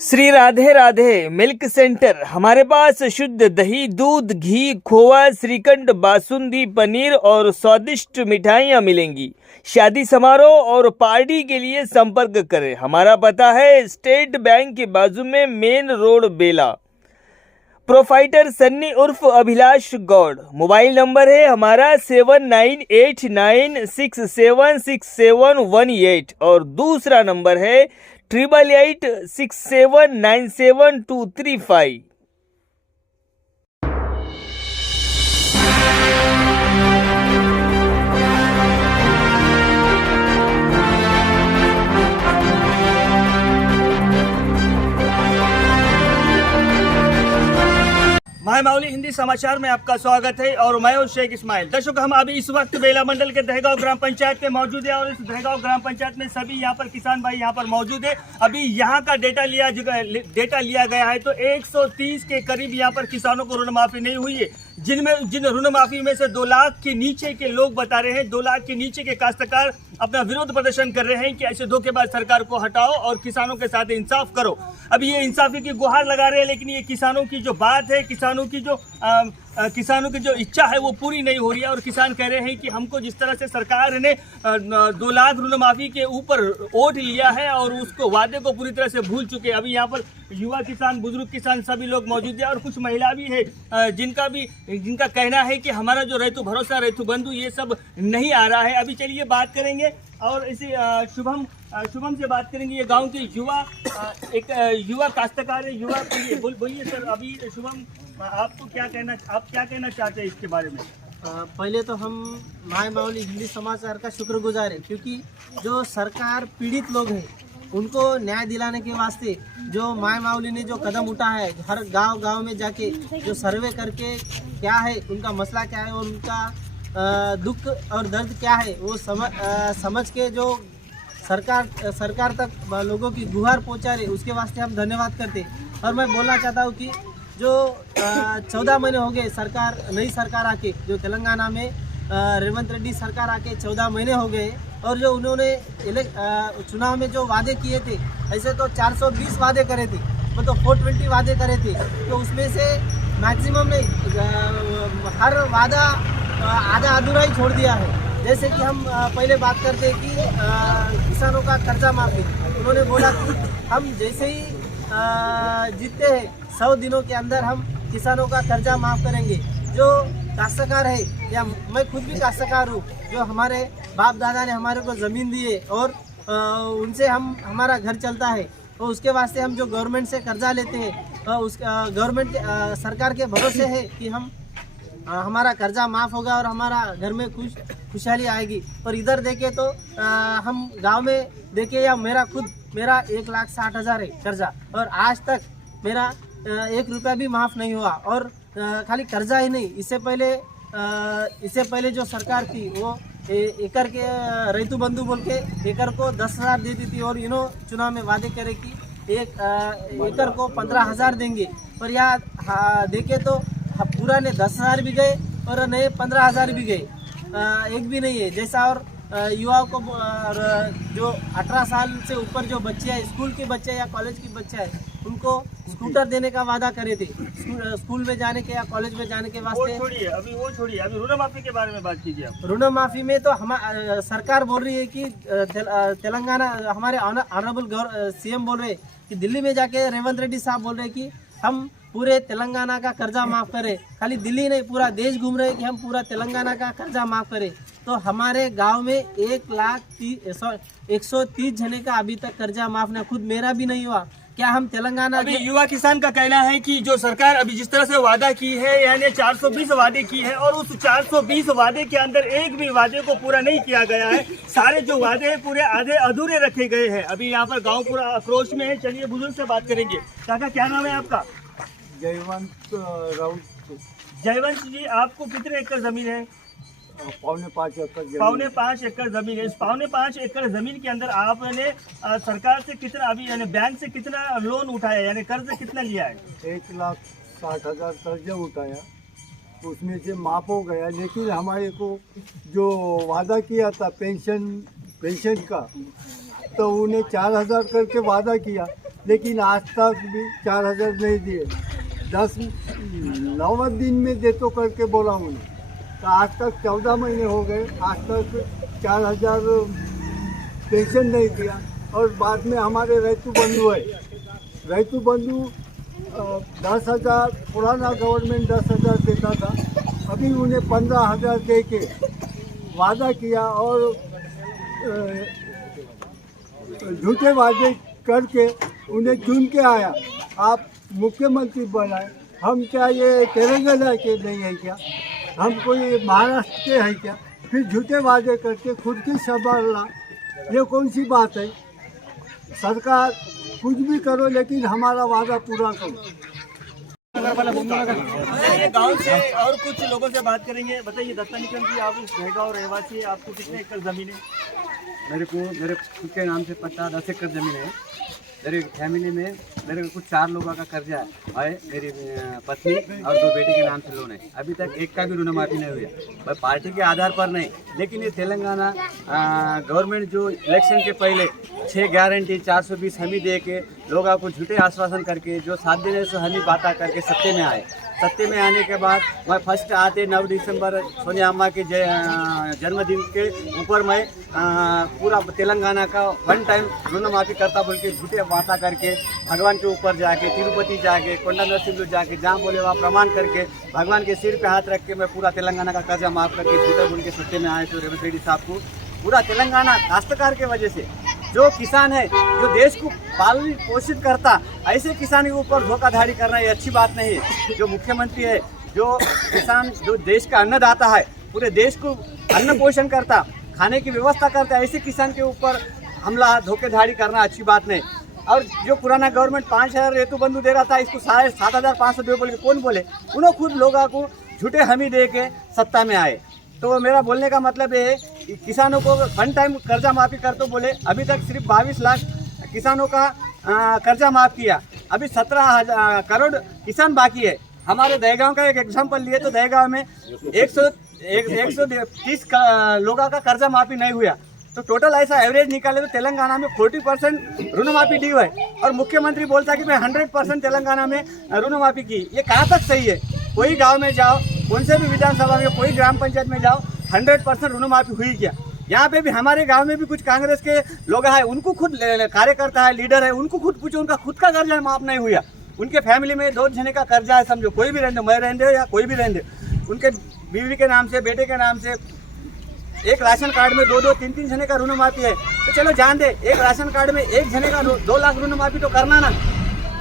Shri Radhe Radhe milk centre. हमारे पास शुद्ध दही, दूध, घी, खोवा, श्रीखंड, बासुंदी, पनीर और स्वादिष्ट मिठाइयाँ मिलेंगी। शादी समारोह और पार्टी के लिए संपर्क करें। हमारा पता है स्टेट बैंक के बाजू में, मेन रोड, बेला। प्रोफाइटर सन्नी उर्फ अभिलाष गौड़। मोबाइल नंबर है हमारा 7989676718 और दूसरा नंबर है 8886797235। माय माउली हिंदी समाचार में आपका स्वागत है और मैं हूं शेख इस्माइल। दर्शक, हम अभी इस वक्त बेला मंडल के दहगांव ग्राम पंचायत में मौजूद है और इस दहगांव ग्राम पंचायत में सभी यहां पर किसान भाई यहां पर मौजूद है। अभी यहां का डेटा लिया गया है तो 130 के करीब यहां पर किसानों को ऋण माफी नहीं हुई है, जिन ऋण माफी में से 2 लाख के नीचे के लोग बता रहे हैं, 2 लाख के नीचे के काश्तकार अपना विरोध प्रदर्शन कर रहे हैं कि ऐसे धोखेबाज सरकार को हटाओ और किसानों के साथ इंसाफ करो। अभी ये इंसाफी की गुहार लगा रहे हैं, लेकिन ये किसानों की जो बात है, किसानों की जो इच्छा है वो पूरी नहीं हो रही है। और किसान कह रहे हैं कि हमको जिस तरह से सरकार ने 2 लाख ऋण माफी के ऊपर वोट लिया है और उसको वादे को पूरी तरह से भूल चुके हैं। अभी यहाँ पर युवा किसान, बुजुर्ग किसान सभी लोग मौजूद है और कुछ महिला भी है जिनका कहना है कि हमारा जो रैतु भरोसा, रैतु बंधु, ये सब नहीं आ रहा है। अभी चलिए बात करेंगे और इसी शुभम से बात करेंगे। ये गांव के एक युवा काश्तकार है। युवा बोलिए सर, अभी शुभम आप क्या कहना चाहते हैं इसके बारे में? पहले तो हम माय माउली हिंदी समाचार का शुक्रगुजार है, क्योंकि जो सरकार पीड़ित लोग हैं उनको न्याय दिलाने के वास्ते जो माय माउली ने जो कदम उठाया है, हर गांव में जाके जो सर्वे करके क्या है उनका मसला क्या है और उनका दुख और दर्द क्या है वो समझ के जो सरकार तक लोगों की गुहार पहुंचा रहे, उसके वास्ते हम धन्यवाद करते। और मैं बोलना चाहता हूँ कि जो 14 महीने हो गए नई सरकार आके, जो तेलंगाना में रेवंत रेड्डी सरकार आके 14 महीने हो गए, और जो उन्होंने चुनाव में जो वादे किए थे, ऐसे तो 420 वादे करे थे, मतलब 420 वादे करे थे, तो उसमें से मैक्सिमम ने हर वादा आधा अधूरा ही छोड़ दिया है। जैसे कि हम पहले बात करते कि किसानों का कर्जा माफी, उन्होंने बोला कि हम जैसे ही जीतते हैं 100 दिनों के अंदर हम किसानों का कर्जा माफ़ करेंगे। जो काश्तकार है, या मैं खुद भी काश्तकार हूँ, जो हमारे बाप दादा ने हमारे को ज़मीन दी है और उनसे हमारा घर चलता है, तो उसके वास्ते हम जो गवर्नमेंट से कर्जा लेते हैं, उस गवर्नमेंट सरकार के भरोसे है कि हमारा कर्जा माफ़ होगा और हमारा घर में खुशहाली आएगी। पर इधर देखे तो हम गांव में देखे, या मेरा 1,60,000 है कर्जा, और आज तक मेरा 1 रुपया भी माफ़ नहीं हुआ। और खाली कर्जा ही नहीं, इससे पहले जो सरकार थी वो एकड़ के रैतु बंधु बोल के एकड़ को 10,000 देती थी, और चुनाव में वादे करे कि एक एकड़ को 15,000 देंगे। पर यहाँ देखे तो पूरा ने 10,000 भी गए और नए 15,000 भी गए, एक भी नहीं है जैसा। और युवाओं को जो 18 साल से ऊपर जो बच्चे हैं, स्कूल के बच्चे या कॉलेज के बच्चे हैं, उनको स्कूटर देने का वादा करे थे, स्कूल में जाने के या कॉलेज में जाने के वास्ते। वो छोड़िए, अभी ऋण माफी के बारे में बात कीजिए आप। ऋण माफी में तो सरकार बोल रही है कि तेलंगाना, हमारे ऑनरेबल सीएम बोल रहे कि दिल्ली में जाके रेवंत रेड्डी साहब बोल रहे कि हम पूरे तेलंगाना का कर्जा माफ़ करें। खाली दिल्ली नहीं, पूरा देश घूम रहे हैं कि हम पूरा तेलंगाना का कर्जा माफ़ करें। तो हमारे गांव में 130 जने का अभी तक कर्जा माफ़ नहीं, खुद मेरा भी नहीं हुआ। क्या हम तेलंगाना? अभी युवा किसान का कहना है कि जो सरकार अभी जिस तरह से वादा की है, यानी 420 वादे की है, और उस 420 वादे के अंदर एक भी वादे को पूरा नहीं किया गया है। सारे जो वादे हैं पूरे आधे अधूरे रखे गए हैं। अभी यहाँ पर गाँव पूरा आक्रोश में है। चलिए बुजुर्ग से बात करेंगे। काका, क्या नाम है आपका? जयवंत राउत। जयवंत जी, आपको कितने एकड़ जमीन है? 4.25 एकड़। 4.25 एकड़ जमीन है। इस 4.25 एकड़ जमीन के अंदर आपने सरकार से कितना, अभी यानी बैंक से कितना लोन उठाया, यानी कर्ज कितना लिया है? 1,60,000 कर्ज उठाया, उसमें से माफ हो गया। लेकिन हमारे को जो वादा किया था पेंशन का, तो उन्हें 4,000 करके वादा किया, लेकिन आज तक भी 4,000 नहीं दिए। 9 दिन में दे तो करके बोला उन्हें, तो आज तक 14 महीने हो गए, आज तक 4,000 पेंशन नहीं दिया। और बाद में हमारे रैतु बंधु है, रैतु बंधु 10,000, पुराना गवर्नमेंट 10,000 देता था, अभी उन्हें 15,000 दे के वादा किया और झूठे वादे करके उन्हें चुन के आया। आप मुख्यमंत्री बनाए, हम क्या ये तेलंगाना के नहीं है क्या, हम कोई महाराष्ट्र के हैं क्या? फिर झूठे वादे करके खुद की संभालना, ये कौन सी बात है? सरकार कुछ भी करो लेकिन हमारा वादा पूरा करो। ये गांव से और कुछ लोगों से बात करेंगे। बताइए दत्ता निकम जी, आप इस गाँव रहवासी, आपको कितने एकड़ जमीन है? मेरे खुद के नाम से 10 एकड़ जमीन है। मेरी फैमिली में मेरे कुछ 4 लोगों का कर्जा है, मेरी पत्नी और 2 बेटी के नाम से लोन है। अभी तक एक का भी ऋण माफी नहीं हुआ, पार्टी के आधार पर नहीं, लेकिन ये तेलंगाना गवर्नमेंट जो इलेक्शन के पहले 6 गारंटी 420 हमी दे के लोगों को झूठे आश्वासन करके जो 7 दिन से हमी बात करके सत्ते में आए। सत्ते में आने के बाद मैं फर्स्ट आते 9 दिसंबर सोनिया अम्मा के जन्मदिन के ऊपर मैं पूरा तेलंगाना का 1 टाइम ऋण माफी करता बोल के झूठे बातें करके भगवान के ऊपर जाके, तिरुपति जाके, कोंडा नरसिंह जाके, जहाँ बोले वहाँ प्रमाण करके भगवान के सिर पे हाथ रख के मैं पूरा तेलंगाना का कर्जा माफ करके झूठे बोल के सत्ते में आए। तो रेवंत रेड्डी साहब को पूरा तेलंगाना काश्तकार के वजह से जो किसान है, जो देश को पालन पोषित करता, ऐसे किसान के ऊपर धोखाधड़ी करना ये अच्छी बात नहीं है। जो मुख्यमंत्री है, जो किसान, जो देश का अन्नदाता है, पूरे देश को अन्न पोषण करता, खाने की व्यवस्था करता, ऐसे किसान के ऊपर हमला धोखाधड़ी करना अच्छी बात नहीं। और जो पुराना गवर्नमेंट 5,000 रेतु बंधु दे रहा था, इसको 7,500 दे बोल के कौन बोले? उन्होंने खुद लोगों को झूठे हमी दे के सत्ता में आए। तो मेरा बोलने का मतलब ये है कि किसानों को 1 टाइम कर्जा माफी कर तो बोले, अभी तक सिर्फ 22 लाख किसानों का कर्जा माफ किया, अभी 17 करोड़ किसान बाकी है। हमारे दहेगांव का एक एग्जाम्पल लिए तो दहेगांव में 130 लोगों का कर्जा माफी नहीं हुआ। तो टोटल ऐसा एवरेज निकाले तो तेलंगाना में 40% ऋण माफी दी है, और मुख्यमंत्री बोलता है कि मैं 100% तेलंगाना में ऋण माफी की। ये कहाँ तक सही है? कोई गांव में जाओ, कौन से भी विधानसभा में, कोई ग्राम पंचायत में जाओ, 100% ऋण माफी हुई क्या? यहाँ पे भी हमारे गांव में भी कुछ कांग्रेस के लोग हैं, उनको खुद कार्यकर्ता है, लीडर है, उनको खुद पूछो, उनका खुद का कर्जा माफ नहीं हुआ। उनके फैमिली में 2 जने का कर्जा है, समझो कोई भी रहने, मैं रहने या कोई भी रहने, उनके बीवी के नाम से, बेटे के नाम से, एक राशन कार्ड में 2-2, 3-3 जने का ऋण माफी है। तो चलो जान दे, एक राशन कार्ड में एक जने का 2 लाख ऋण माफी तो करना ना।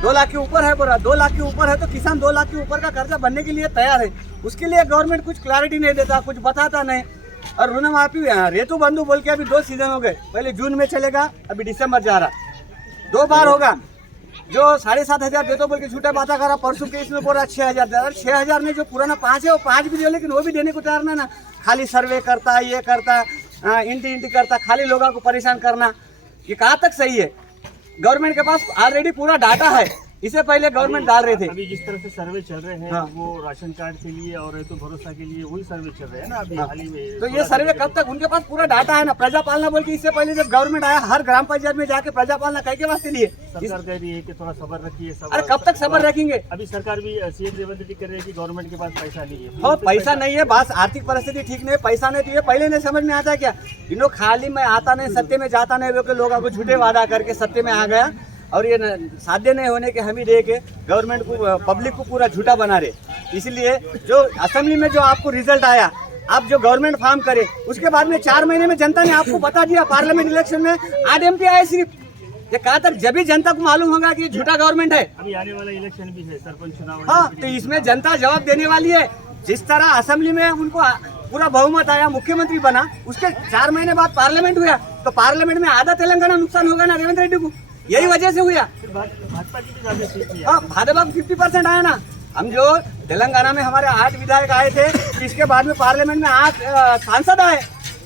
2 लाख के ऊपर है, बोला 2 लाख के ऊपर है तो किसान 2 लाख के ऊपर का कर्जा बनने के लिए तैयार है। उसके लिए गवर्नमेंट कुछ क्लैरिटी नहीं देता, कुछ बताता नहीं। और ऋण माफी रेतु बंधु बोल के अभी 2 सीजन हो गए, पहले जून में चलेगा, अभी दिसंबर जा रहा, 2 बार होगा। जो 7,500 दे तो बोल के झूठा बात करा, परसों के इसमें बोला 6,000 दे। 6,000 में जो पुराना 5 है वो 5 भी दे, लेकिन वो भी देने को तैयार ना। खाली सर्वे करता, ये करता, इंटी करता, खाली लोगों को परेशान करना, ये कहाँ तक सही है? गवर्नमेंट के पास ऑलरेडी पूरा डाटा है, इससे पहले गवर्नमेंट डाल रहे थे। अभी जिस तरह से सर्वे चल रहे हैं, हाँ। वो राशन कार्ड के लिए और तो भरोसा के लिए वही सर्वे चल रहे हैं ना अभी हाल ही में। तो ये सर्वे कब तक? उनके पास पूरा डाटा है ना। प्रजा पालना बोल के इससे पहले जब गवर्नमेंट आया, हर ग्राम पंचायत में जाके प्रजा पालना कई के वास्ते लिए। सरकार कह रही है कि थोड़ा सब्र रखिए। अरे कब तक सब्र रखेंगे? अभी सरकार भी सीएम रेवंत रेड्डी कर रही है कि गवर्नमेंट के पास पैसा नहीं है। हाँ, पैसा नहीं है, बस आर्थिक परिस्थिति ठीक नहीं है, पैसा नहीं, तो ये पहले नहीं समझ में आता है क्या? इन्हों खाली में आता नहीं, सत्ते में जाता नहीं, लोगों को झूठे वादा करके सत्ते में आ गया, और ये साध्य नहीं होने के हमी दे के गवर्नमेंट को, पब्लिक को पूरा झूठा बना रहे। इसलिए जो असेंबली में जो आपको रिजल्ट आया, आप जो गवर्नमेंट फॉर्म करे, उसके बाद में 4 महीने में जनता ने आपको बता दिया, पार्लियामेंट इलेक्शन में 8 MP आए सिर्फ। ये कहा तक जब भी जनता को मालूम होगा कि झूठा गवर्नमेंट है। अभी आने वाला इलेक्शन भी है, सरपंच चुनाव। हाँ, तो इसमें जनता जवाब देने वाली है। जिस तरह असेंबली में उनको पूरा बहुमत आया, मुख्यमंत्री बना, उसके 4 महीने बाद पार्लियामेंट हुआ, तो पार्लियामेंट में आधा तेलंगाना नुकसान होगा ना रेवंत रेड्डी को, यही वजह से हुआ। भाजपा की भी ज्यादा सीट है। हाँ, भाजपा 50% आया ना। हम जो तेलंगाना में हमारे 8 विधायक आए थे, इसके बाद में पार्लियामेंट में 8 सांसद आए,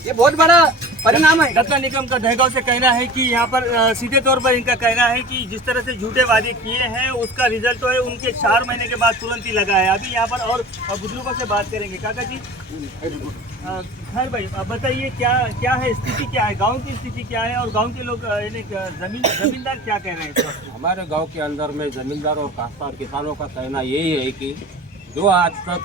ये बहुत बड़ा परिणाम है। गन्ना निगम का दहगांव से कहना है कि यहाँ पर सीधे तौर पर इनका कहना है कि जिस तरह से झूठे वादे किए हैं उसका रिजल्ट तो है उनके 4 महीने के बाद तुरंत ही लगा है। अभी यहाँ पर और बुजुर्गों से बात करेंगे। काका जी, खैर भाई, अब बताइए क्या है स्थिति, क्या है गांव की स्थिति, क्या है और गांव के लोग यानी जमींदार क्या कह रहे हैं इस वक्त? हमारे गांव के अंदर में ज़मींदार और काश्तकार किसानों का कहना यही है कि जो आज तक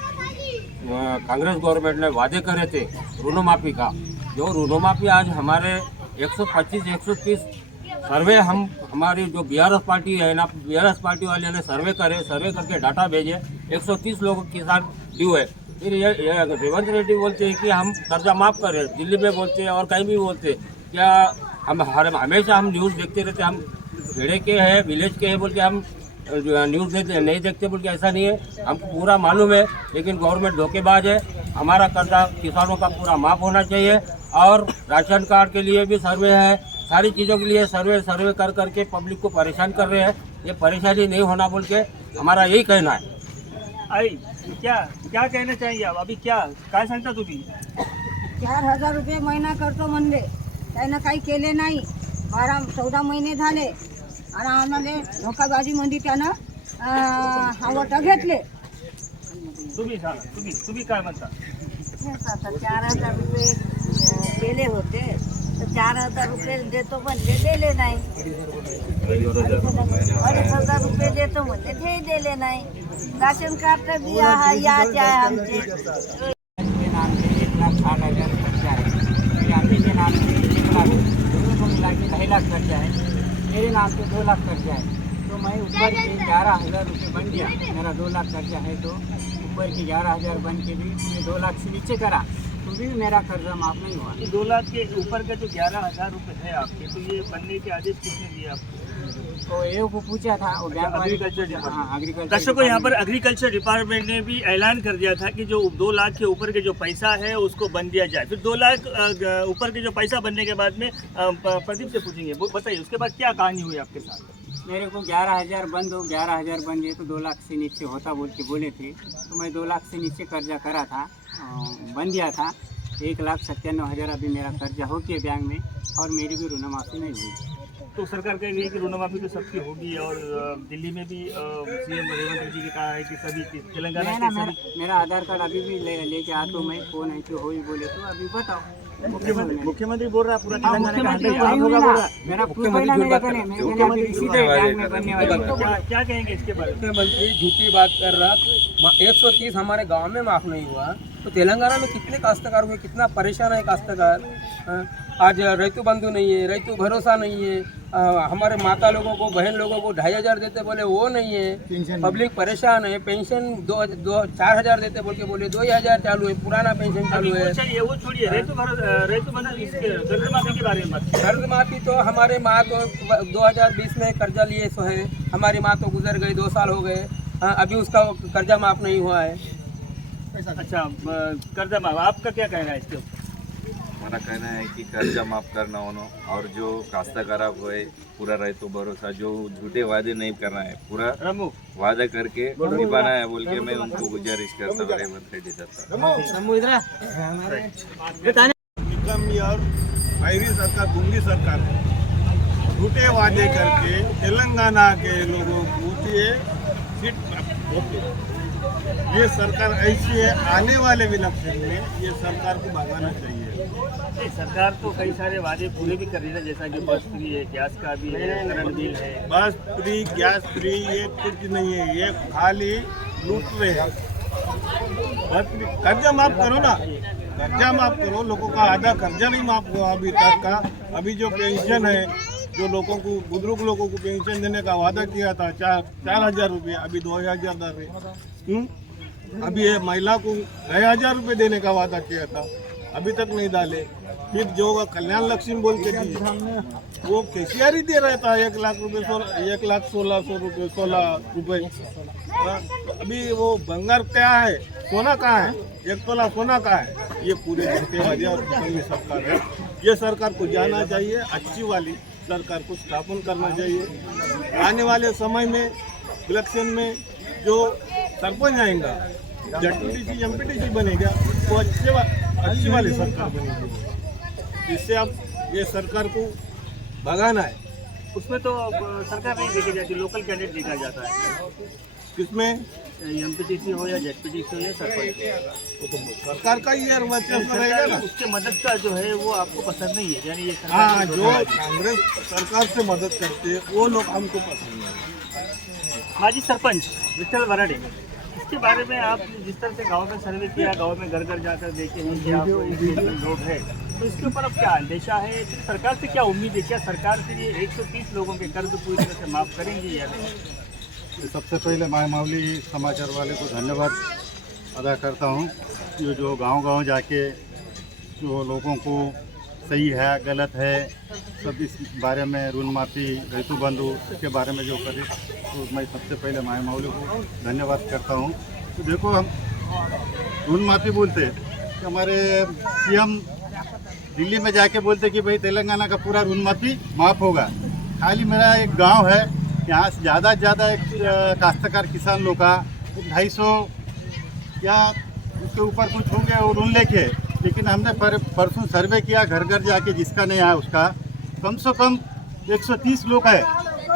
कांग्रेस गवर्नमेंट ने वादे करे थे ऋणमाफी का, जो ऋणमाफी आज हमारे 125-130 सर्वे हमारी जो बीआरएस पार्टी है ना, बीआरएस पार्टी वाले ने सर्वे करके डाटा भेजे, 130 लोग किसान ड्यू है। फिर ये रेवंत रेड्डी बोलते हैं कि हम कर्जा माफ़ करें, दिल्ली में बोलते हैं और कहीं भी बोलते हैं। क्या हम हमेशा हम न्यूज़ देखते रहते, हम खेड़े के हैं, विलेज के हैं बोल के हम न्यूज़ नहीं देखते बोल के ऐसा नहीं है, हमको पूरा मालूम है। लेकिन गवर्नमेंट धोखेबाज है। हमारा कर्जा किसानों का पूरा माफ़ होना चाहिए और राशन कार्ड के लिए भी सर्वे है, सारी चीज़ों के लिए सर्वे कर करके पब्लिक को परेशान कर रहे हैं। ये परेशानी नहीं होना बोल के हमारा यही कहना है। आई क्या कहना चाहिए आप? अभी काय सांगता तुम्ही? 4,000 रुपये महिना करतो म्हणले, त्यानं काही केले नाही. 14 महिने झाले आणि आम्हाला धोकाबाजीमध्ये त्यानं हावट घेतले. तुम्ही काय म्हणता? आता 4,000 रुपये दिले होते, तर 4,000 रुपये देतो म्हणले, दिले नाही. 2,500 रुपये देतो म्हणले, ते दिले नाही. राशन कार्ड बी याचे आहे आमचे. के नाम से 1,60,000 खर्चा है, मेरे आदमी के नाम से 1 लाख, दोनों को मिला के 2.5 लाख खर्चा है, मेरे नाम से 2 लाख खर्चा है। तो मैं ऊपर के 11,000 रुपये बन गया, मेरा 2 लाख खर्चा है, तो ऊपर के 11,000 बन के भी ये 2 लाख से नीचे करा तो भी मेरा कर्जा माफ़ नहीं हुआ। 2 लाख के ऊपर का जो 11,000 रुपये है आपके, तो ये बनने के आदेश किसने दिए आपको? तो एओ को पूछा था, वो बैंक वाले, एग्रीकल्चर डिपार्टमेंट। हाँ, एग्रीकल्चर दर्शकों, यहाँ पर एग्रीकल्चर डिपार्टमेंट ने भी ऐलान कर दिया था कि जो 2 लाख के ऊपर के जो पैसा है उसको बन दिया जाए। फिर 2 लाख ऊपर के जो पैसा बनने के बाद में प्रदीप से पूछेंगे, वो बताइए उसके बाद क्या कहानी हुई आपके साथ? मेरे को 11,000 बंद हो, 11,000 बन गए तो 2 लाख से नीचे होता बोले थे। तो मैं 2 लाख से नीचे कर्जा करा था, बन दिया था। 1,97,000 अभी मेरा कर्जा हो गया बैंक में और मेरी भी ऋणमाफी नहीं हुई। तो सरकार कह रही है कि ऋणमाफी तो सबकी होगी और दिल्ली में भी सीएम रेवंत रेड्डी ने कहा है कि सभी तेलंगाना के सभी। मेरा आधार कार्ड अभी भी लेके आ, तो मैं कौन है तो हो ही बोले, तो अभी बताओ। मुख्यमंत्री बोल रहा है पूरा तेलंगाना का मुख्यमंत्री handle आप होगा बोल रहा है। मेरा मुख्यमंत्री मेरे को नहीं, मैं अभी सीधे बैंक में बनने वाली हूँ। क्या कहेंगे इसके बारे में? मुख्यमंत्री झूठी बात कर रहा, 130 हमारे गांव में माफ़ नहीं हुआ तो तेलंगाना में कितने काश्तकार हुए, कितना परेशान है काश्तकार। आज रैतु बंधु नहीं है, रैतु भरोसा नहीं है। हमारे माता लोगों को, बहन लोगों को 2,500 देते बोले वो नहीं है, पब्लिक परेशान है। पेंशन 4,000 देते बोल के बोले 2,000 चालू है, पुराना पेंशन चालू है। वो छोड़िए, रेतु बंधु इसके कर्ज माफी के बारे में बात। कर्ज माफी तो हमारे माँ तो 2020 में कर्जा लिए सो है, हमारी माँ तो गुजर गई, 2 साल हो गए, अभी उसका कर्जा माफ नहीं हुआ है। अच्छा, कर्जा माफ, आपका क्या कहना है इसके ऊपर? हमारा कहना है कि कर्जा माफ करना होना और जो काश्तकारा को है पूरा रहे तो भरोसा, जो झूठे वादे नहीं करना है, पूरा वादा करके निभाना है बोल के मैं उनको गुजारिश करता हूँ रेवंत रेड्डी साहब। निकम और पैरी सरकार, गुंगी सरकार है, झूठे वादे करके तेलंगाना के लोगों को सीट। ये सरकार ऐसी है, आने वाले इलेक्शन में ये सरकार को भगाना चाहिए। सरकार तो कई सारे वादे पूरे भी कर रही है, जैसा कि बस फ्री है, गैस का भी है, करंट बिल है। बस फ्री, गैस फ्री, ये कुछ नहीं है, ये खाली लूट रहे हैं। बस कर्जा माफ करो ना, कर्जा माफ करो, लोगों का आधा कर्जा नहीं माफ हुआ अभी तक का। अभी जो पेंशन है, जो लोगों को, बुजुर्ग लोगों को पेंशन देने का वादा किया था 4,000 रुपये, अभी 2,000 दर है। अभी ये महिला को 2,000 रुपये देने का वादा किया था, अभी तक नहीं डाले। फिर जो कल्याण लक्ष्मी बोल के दी, वो केसीआर ही दे रहा था 1 लाख रुपये, 1,16,000 रुपये। अभी वो बंगार क्या है, सोना कहाँ है, 1 तोला सोना कहाँ है? ये पूरे धोखेबाजी और सरकार है। ये सरकार को जाना चाहिए, अच्छी वाली सरकार को स्थापन करना चाहिए। आने वाले समय में इलेक्शन में जो सरपंच आएगा, ZPTC MPTC बनेगा, तो अच्छी वाली सरकार बनेगी। इससे अब ये सरकार को भगाना है। उसमें तो सरकार नहीं देखी जाती, लोकल कैंडिडेट देखा जाता है। किसमें? एमपीटीसी हो या जेडपीटीसी हो या सरपंच, वो तो सरकार का ही वर्चस्व रहेगा ना। उसके मदद का जो है वो आपको पसंद नहीं है, यानी ये हाँ, जो कांग्रेस सरकार से मदद करते हैं वो लोग हमको पसंद नहीं। माजी सरपंच विठल वराडे, इसके बारे में आप जिस तरह से गांव में सर्वे किया, गांव में घर घर जाकर देखे हैं कि आप लोग हैं, तो इसके ऊपर अब क्या अंदेशा है? फिर सरकार से क्या उम्मीद है? क्या सरकार से ये 130 लोगों के कर्ज पूरी तरह से माफ़ करेंगी या नहीं? सबसे पहले माय मावली समाचार वाले को धन्यवाद अदा करता हूँ। ये जो गांव-गांव जाके जो लोगों को सही है गलत है सब इस बारे में ऋण माफ़ी ऋतु बंधु इसके बारे में जो करे, तो मैं सबसे पहले माय मावली को धन्यवाद करता हूँ। तो देखो, हम ऋण माफ़ी बोलते कि हमारे सीएम दिल्ली में जाके बोलते कि भाई तेलंगाना का पूरा ऋण माफ़ी माफ़ होगा। खाली मेरा एक गांव है, यहाँ से ज़्यादा से ज़्यादा एक काश्तकार किसान लोग का 250 या उसके ऊपर कुछ होंगे और ऋण लेके, लेकिन हमने परसों सर्वे किया घर घर जाके, जिसका नहीं आया उसका कम से कम 130 लोग हैं।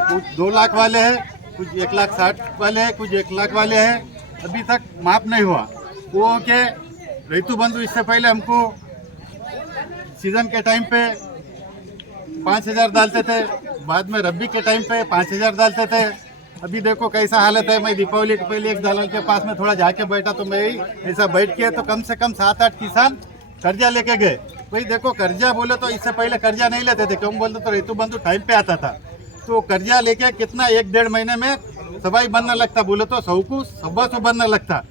कुछ 2 लाख वाले हैं, कुछ 1,60,000 वाले हैं, कुछ 1 लाख वाले हैं। अभी तक माफ़ नहीं हुआ। वो के ऋतु बंधु इससे पहले हमको सीज़न के टाइम पे 5,000 डालते थे, बाद में रब्बी के टाइम पे 5,000 डालते थे। अभी देखो कैसा हालत है। मैं दीपावली के पहले एक दलाल के पास में थोड़ा जाके बैठा, तो मैं ऐसा बैठ के तो कम से कम 7-8 किसान कर्जा लेके गए। भाई देखो, कर्जा बोले तो इससे पहले कर्जा नहीं लेते थे, क्यों बोलते तो ऋतु बंधु टाइम पे आता था। तो कर्जा लेके कितना 1-1.5 महीने में सवाई बनने लगता, बोले तो 100 को 100 बनने लगता।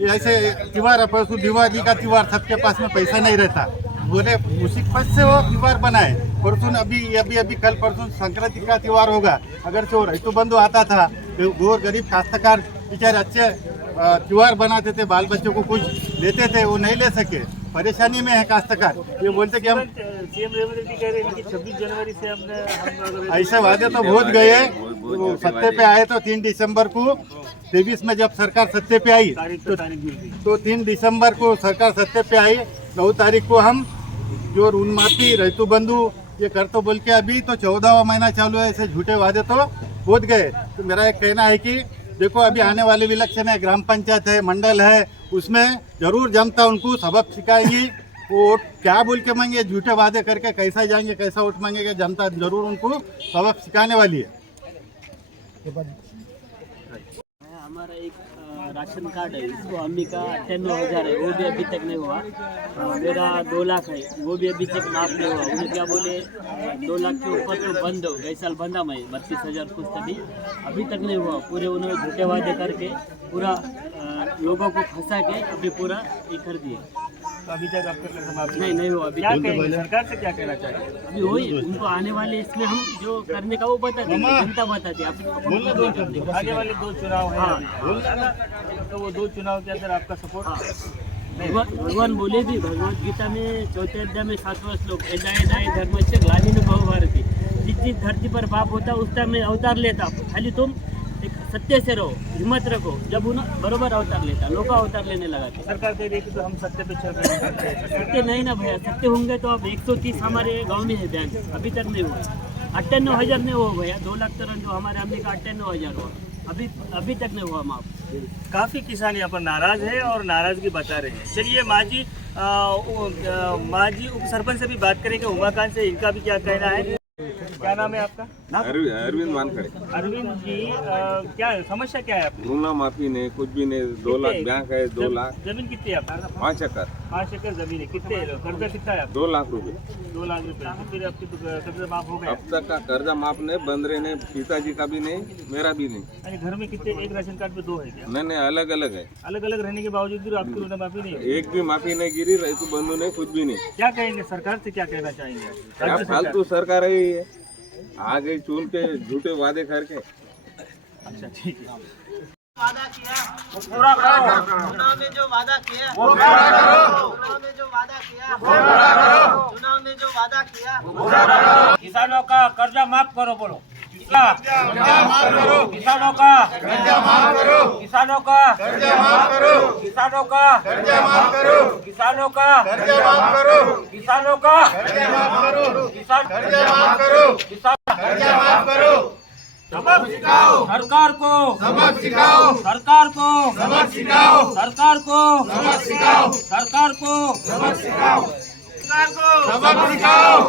ये ऐसे त्योहार, परसों दिवाली का त्योहार, सबके पास में पैसा नहीं रहता, बोले उसी पद से वो त्योहार बनाए। परसों अभी कल परसों संक्रांति का त्योहार होगा, अगर जो ऋतु बंधु आता था तो गोर गरीब काश्तकार बेचारे अच्छे त्योहार बनाते थे, बाल बच्चों को कुछ देते थे, वो नहीं ले सके, परेशानी में है काश्तकार। ये बोलते कि हम सीएम रेवंत रेड्डी कह रहे हैं कि 26 जनवरी से हम ऐसे वादे तो बहुत गए। वो सत्ते पे आए तो 3 दिसंबर को 23 में जब सरकार सत्ते पे आई तो 3 दिसंबर को सरकार सत्ते पे आई। 9 तारीख को हम जो ऋण माफी ऋतु बंधु ये कर तो बोल के अभी तो 14वां महीना चालू है। ऐसे झूठे वादे तो बहुत गए। तो मेरा एक कहना है कि देखो, अभी आने वाले इलेक्शन है, ग्राम पंचायत है, मंडल है, उसमें जरूर जनता उनको सबक सिखाएंगी। वो क्या बोल के मांगे, झूठे वादे करके कैसा जाएंगे, कैसा वोट मांगेंगे, जनता जरूर उनको सबक सिखाने वाली है। हमारा एक राशन कार्ड है, इसको अम्मी का 98,000 है, वो भी अभी तक नहीं हुआ। मेरा 2 लाख है, वो भी अभी तक माफ नहीं हुआ। उन्हें क्या बोले 2 लाख के ऊपर तो बंद हो गए, साल बंदा मैं 32,000 कुछ तभी अभी तक नहीं हुआ। पूरे उन्होंने झूठे वादे करके पूरा लोगों को फंसा के अभी पूरा ये कर दिए। तो अभी तक आपका कर्ज माफ नहीं हुआ। अभी क्या कहेंगे, सरकार से क्या कहना चाहिए? अभी वही उनको आने वाले इसमें हम जो करने का वो बताते, जनता बताती है। आगे वाले 2 चुनाव हैं, तो वो 2 चुनाव के अंदर आपका सपोर्ट भगवान बोले भी भगवत गीता में 4थे अध्याय में 7वां श्लोक, दाएं धर्म से ग्लानि में बहु भारती। जिस धरती पर पाप होता उस टाइम में अवतार लेता, खाली तुम एक सत्य से रहो, हिम्मत रखो। जब उन्हें बरोबर अवतार लेता, लोग अवतार लेने लगा थे। सरकार कह रही है कि तो हम सत्य पे चल रहे हैं। सत्य नहीं ना भैया, सत्य होंगे तो अब 130 हमारे गांव में है बैंक, अभी तक नहीं हुआ। 98,000 नहीं हुआ भैया, 2 लाख तुरंत जो हमारे अम्मी का 98,000 हुआ, अभी तक नहीं हुआ माफ। काफ़ी किसान यहाँ पर नाराज़ है और नाराज़गी बता रहे हैं। चलिए माजी उप सरपंच से भी बात करेंगे, उमाकांत से, इनका भी क्या कहना है। क्या नाम है आपका? अरविंद वानखड़े। अरविंद जी, क्या समस्या क्या है आपकी? ऋण माफी नहीं, कुछ भी नहीं। 2 लाख बैंक है, 2 लाख। जमीन कितनी है आपका? 5 एकड़। 5 एकड़ जमीन है। कितने कर्जा कितना है आपका? 2 लाख रुपए। 2 लाख रुपए। तो फिर आपकी कर्जा माफ हो गया? अब तक का कर्जा माफ नहीं, बंद रहे नहीं, पिताजी का भी नहीं, मेरा भी नहीं। अरे घर में कितने, एक राशन कार्ड पे 2 है क्या? नहीं, अलग अलग है। अलग अलग रहने के बावजूद भी आपकी ऋण माफी नहीं है? एक भी माफी नहीं गिरी, ऋतु बंधु नहीं, कुछ भी नहीं। क्या कहेंगे, सरकार से क्या कहना चाहेंगे? क्या फालतू सरकार है ये, आ गई चुन के झूठे वादे करके। अच्छा, ठीक है। वादा किया वो पूरा करो। चुनाव में जो वादा किया वो पूरा करो। चुनाव में जो वादा किया वो पूरा करो। चुनाव में जो वादा किया वो पूरा करो। किसानों का कर्जा माफ करो बोलो। किसानों का कर्जा माफ करो, किसानों का कर्जा माफ करो, किसानों का कर्जा माफ करो, किसानों का कर्जा माफ करो, किसानों का कर्जा माफ करो, किसान कर्जा माफ करो, किसान कर्जा माफ करो। सबक सिखाओ सरकार को, सबक सिखाओ सरकार को, सबक सिखाओ सरकार को, सबक सिखाओ सरकार को, सबक सिखाओ सरकार को, सबक सिखाओ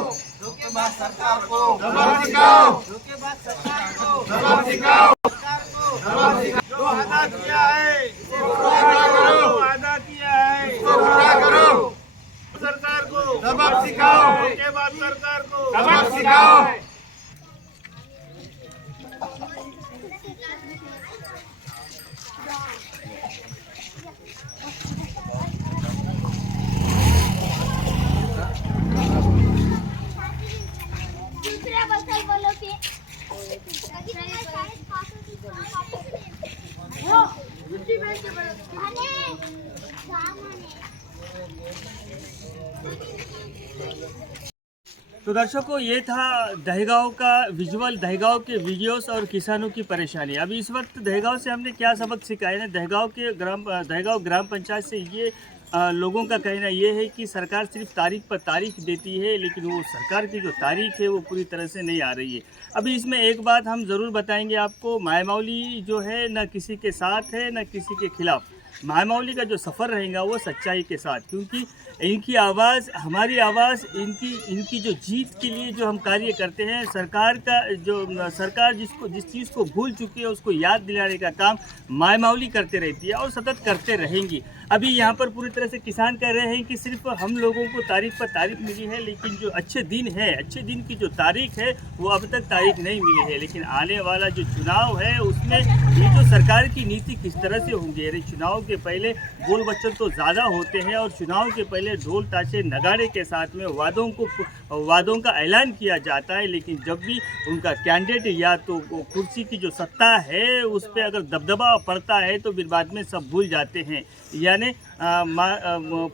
धोखेबाज सरकार को, सबक सिखाओ धोखेबाज सरकार को, सबक सिखाओ सरकार को, सबक सिखाओ। जो अदा किया है इसको पूरा करो, जो अदा किया है इसको पूरा करो सरकार को, सबक सिखाओ धोखेबाज सरकार को सबक सिखाओ। दूसरा बसल बोलो कि वो दूसरी बार से बोलो तो दर्शकों, ये था दहेगांव का विजुअल, दहेगांव के वीडियोस और किसानों की परेशानी। अभी इस वक्त दहेगांव से हमने क्या सबक सीखा है ना, दहेगांव ग्राम पंचायत से ये लोगों का कहना ये है कि सरकार सिर्फ तारीख पर तारीख देती है, लेकिन वो सरकार की जो तारीख है वो पूरी तरह से नहीं आ रही है। अभी इसमें एक बात हम ज़रूर बताएंगे आपको, मायमावली जो है न किसी के साथ है न किसी के खिलाफ। मायमावली का जो सफ़र रहेगा वो सच्चाई के साथ, क्योंकि इनकी आवाज़ हमारी आवाज़, इनकी जो जीत के लिए जो हम कार्य करते हैं, सरकार जिस चीज़ को भूल चुकी है उसको याद दिलाने का काम मायमावली करते रहती है और सतत करते रहेंगी। अभी यहाँ पर पूरी तरह से किसान कह रहे हैं कि सिर्फ हम लोगों को तारीख पर तारीख मिली है, लेकिन जो अच्छे दिन की जो तारीख है वो अब तक तारीख नहीं मिली है। लेकिन आने वाला जो चुनाव है उसमें ये जो सरकार की नीति किस तरह से होंगी। अरे चुनाव के पहले बोल बच्चन तो ज़्यादा होते हैं और चुनाव के पहले ढोल ताशे नगाड़े के साथ में वादों का ऐलान किया जाता है, लेकिन जब भी उनका कैंडिडेट या तो कुर्सी की जो सत्ता है उस पर अगर दबदबा पड़ता है तो फिर बाद में सब भूल जाते हैं। यानी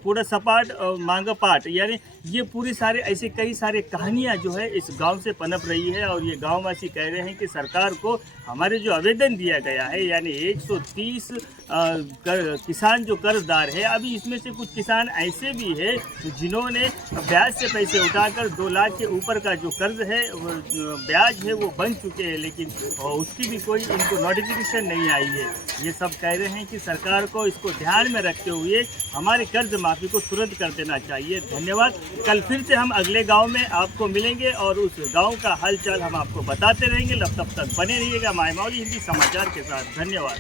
पूरा सपाट मांग पाट, यानी ये पूरी सारे ऐसे कई सारे कहानियाँ जो है इस गांव से पनप रही है। और ये गांववासी कह रहे हैं कि सरकार को हमारे जो आवेदन दिया गया है, यानी 130 किसान जो कर्जदार है, अभी इसमें से कुछ किसान ऐसे भी है जिन्होंने ब्याज से पैसे उठाकर 2 लाख के ऊपर का जो कर्ज है ब्याज है वो बन चुके हैं, लेकिन उसकी भी कोई इनको नोटिफिकेशन नहीं आई है। ये सब कह रहे हैं कि सरकार को इसको ध्यान में रखते हुए हमारे कर्ज माफ़ी को तुरंत कर देना चाहिए। धन्यवाद। कल फिर से हम अगले गांव में आपको मिलेंगे और उस गांव का हालचाल हम आपको बताते रहेंगे। तब तक बने रहिएगा मायमावली हिंदी समाचार के साथ। धन्यवाद।